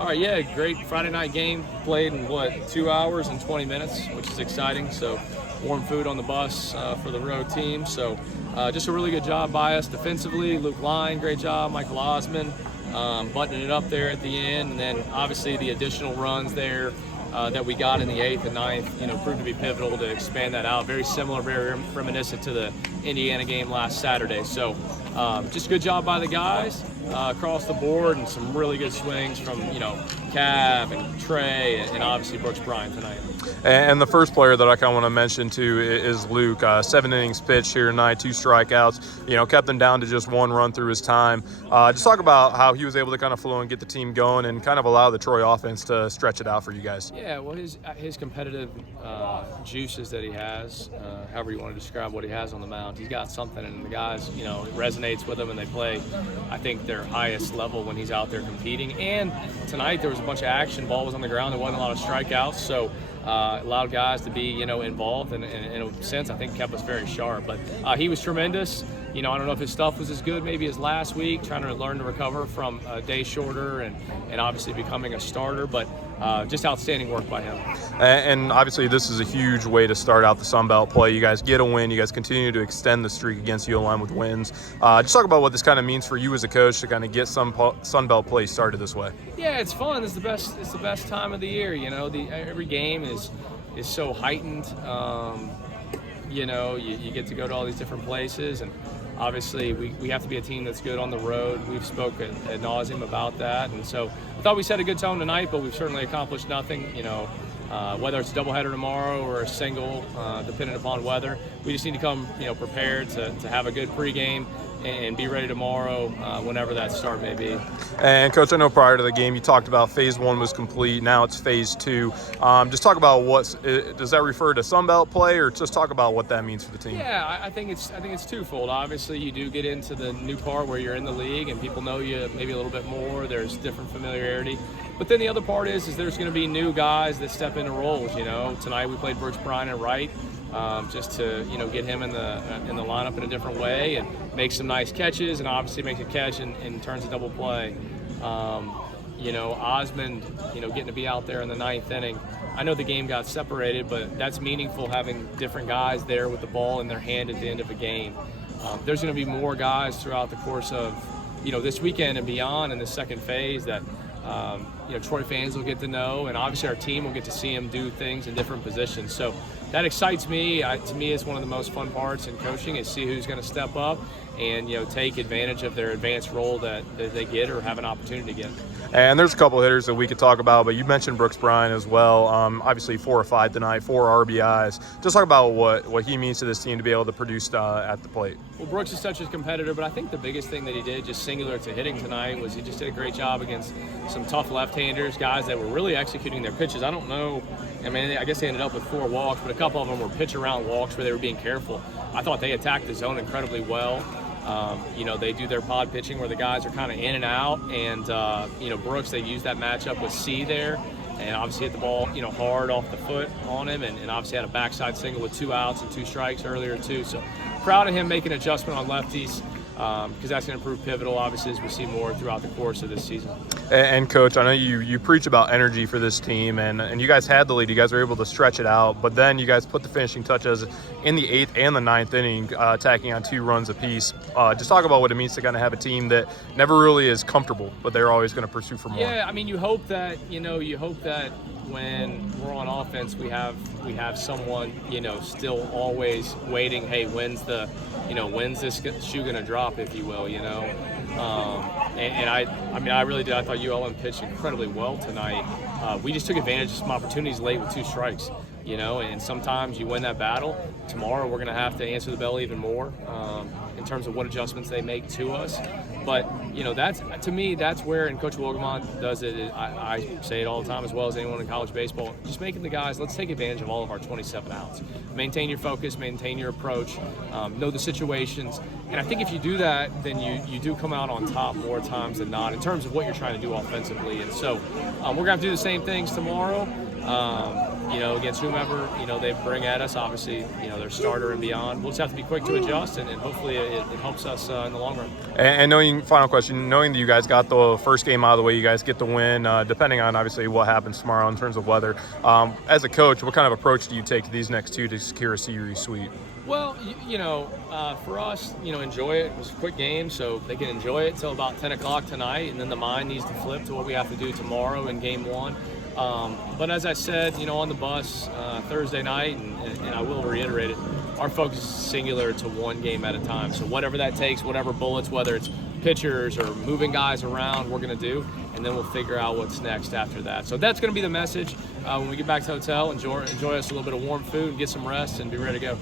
All right, yeah, great Friday night game. Played in, 2 hours and 20 minutes, which is exciting. So warm food on the bus for the road team. So just a really good job by us defensively. Luke Line, great job. Michael Osman buttoning it up there at the end. And then obviously the additional runs there that we got in the 8th and 9th, proved to be pivotal to expand that out. Very similar, very reminiscent to the Indiana game last Saturday. So just good job by the guys across the board, and some really good swings from, Cav and Trey and obviously Brooks Bryant tonight. And the first player that I kind of want to mention too is Luke. 7 innings pitched here tonight, 2 strikeouts. Kept them down to just 1 run through his time. Just talk about how he was able to kind of flow and get the team going, and kind of allow the Troy offense to stretch it out for you guys. Yeah, well, his competitive juices that he has, however you want to describe what he has on the mound, he's got something, and the guys, it resonates with them, and they play, I think, their highest level when he's out there competing. And tonight there was a bunch of action. Ball was on the ground. There wasn't a lot of strikeouts, so allowed guys to be, involved, and in a sense, I think kept us very sharp. But he was tremendous. I don't know if his stuff was as good maybe as last week, trying to learn to recover from a day shorter and obviously becoming a starter, but just outstanding work by him. And obviously this is a huge way to start out the Sun Belt play. You guys get a win. You guys continue to extend the streak against ULM with wins. Just talk about what this kind of means for you as a coach to kind of get some Sun Belt play started this way. Yeah, it's fun. It's the best time of the year. Every game is so heightened. You get to go to all these different places, and obviously we have to be a team that's good on the road. We've spoken ad nauseum about that, and so I thought we set a good tone tonight, but we've certainly accomplished nothing. Whether it's a doubleheader tomorrow or a single, depending upon weather, we just need to come prepared to have a good pregame and be ready tomorrow, whenever that start may be. And Coach, I know prior to the game you talked about phase 1 was complete. Now it's phase 2. Just talk about does that refer to Sun Belt play, or just talk about what that means for the team? Yeah, I think it's twofold. Obviously, you do get into the new part where you're in the league and people know you maybe a little bit more. There's different familiarity. But then the other part is there's going to be new guys that step into roles. Tonight we played Brooks Bryant at right. Just to get him in the lineup in a different way and make some nice catches, and obviously makes a catch and turns a double play. Osmond, getting to be out there in the 9th inning. I know the game got separated, but that's meaningful having different guys there with the ball in their hand at the end of a game. There's going to be more guys throughout the course of this weekend and beyond in the second phase that Troy fans will get to know, and obviously our team will get to see him do things in different positions. So that excites me. To me, it's one of the most fun parts in coaching, is see who's going to step up and take advantage of their advanced role that they get or have an opportunity to get. And there's a couple of hitters that we could talk about, but you mentioned Brooks Bryant as well. Obviously 4 or 5 tonight, 4 RBIs. Just talk about what he means to this team to be able to produce at the plate. Well, Brooks is such a competitor, but I think the biggest thing that he did, just singular to hitting tonight, was he just did a great job against some tough left-handers, guys that were really executing their pitches. I don't know, I guess they ended up with 4 walks, but a couple of them were pitch-around walks where they were being careful. I thought they attacked the zone incredibly well. They do their pod pitching where the guys are kind of in and out, and Brooks, they use that matchup with C there, and obviously hit the ball hard off the foot on him, and obviously had a backside single with 2 outs and 2 strikes earlier too. So proud of him making an adjustment on lefties, because that's going to prove pivotal, obviously, as we see more throughout the course of this season. And Coach, I know you preach about energy for this team, and you guys had the lead. You guys were able to stretch it out, but then you guys put the finishing touches in the 8th and the 9th inning, tacking on 2 runs apiece. Just talk about what it means to kind of have a team that never really is comfortable, but they're always going to pursue for more. Yeah, you hope that when we're on offense, we have someone still always waiting. Hey, when's this shoe gonna drop, if you will? I really did. I thought ULM pitched incredibly well tonight. We just took advantage of some opportunities late with 2 strikes. And sometimes you win that battle. Tomorrow we're gonna have to answer the bell even more in terms of what adjustments they make to us. But that's, to me, that's where, and Coach Wilgemont does it. I say it all the time, as well as anyone in college baseball. Just making the guys, let's take advantage of all of our 27 outs. Maintain your focus, maintain your approach, know the situations, and I think if you do that, then you do come out on top more times than not in terms of what you're trying to do offensively. And so we're gonna have to do the same things tomorrow. against whomever, they bring at us, obviously, their starter and beyond. We'll just have to be quick to adjust, and hopefully it helps us in the long run. And final question, knowing that you guys got the first game out of the way, you guys get the win, depending on obviously what happens tomorrow in terms of weather. As a coach, what kind of approach do you take to these next two to secure a series sweep? Well, for us, enjoy it. It was a quick game, so they can enjoy it till about 10 o'clock tonight, and then the mind needs to flip to what we have to do tomorrow in game one. But as I said, on the bus Thursday night, and I will reiterate it, our focus is singular to one game at a time. So whatever that takes, whatever bullets, whether it's pitchers or moving guys around, we're going to do, and then we'll figure out what's next after that. So that's going to be the message. When we get back to the hotel, enjoy us a little bit of warm food and get some rest and be ready to go.